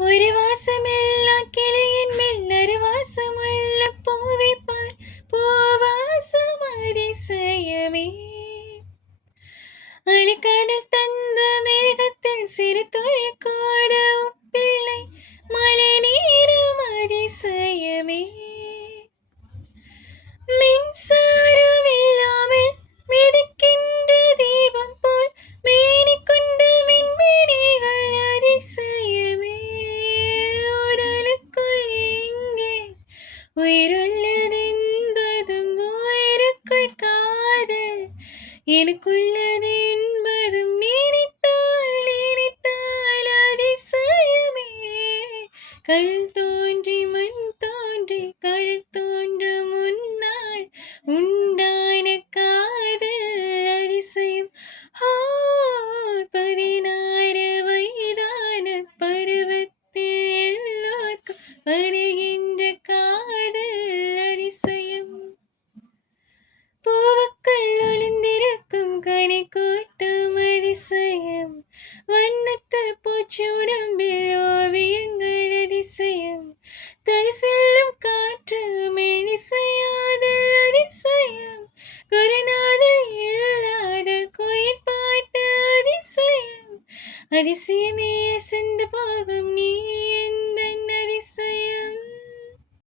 ஒரு வாசமில்லா கிளியின் மெல்லொரு வாசமுள்ள பூவைப்பார் பூவாசம் அதிசயமே. அலைக்கடல் தந்த மேகத்தில் சிறு துளி கூட உப்பில்லை மழை நீரும் அதிசயமே. மின்சாரம் இல்லாமல் மிதக்கின்ற தீபம் போல் மேனி கொண்ட மின்மினிகள் அதிசயமே. உடலுக்குள் எங்கே உயிருள்ளதென்பதும் உயிருக்குள் காதல் எனக்குள்ளது என்பதும் நினைத்தால் நினைத்தால் அதிசயமே. கல் தோன்றி மண் தோன்றி கடல் தோன்றும் முன்னால் உண்டான காதல் அதிசயம். 16 வயதான பருவத்தில் எல்லோர்க்கும் வருகின்ற காதல் அதிசயம். பூவுக்குள் ஒளிந்திருக்கும் கனி கூட்டம் அதிசயம். வண்ணத்து பூச்சி உடம்பில் ஓவியங்கள் அதிசயம். துளி செல்லும் காற்று மெல்லிசையாதல் அதிசயம். குருநாதல் இல்லாத கோயில் பாட்டு அதிசயம். அதிசயமே அசந்து போகும் நீயே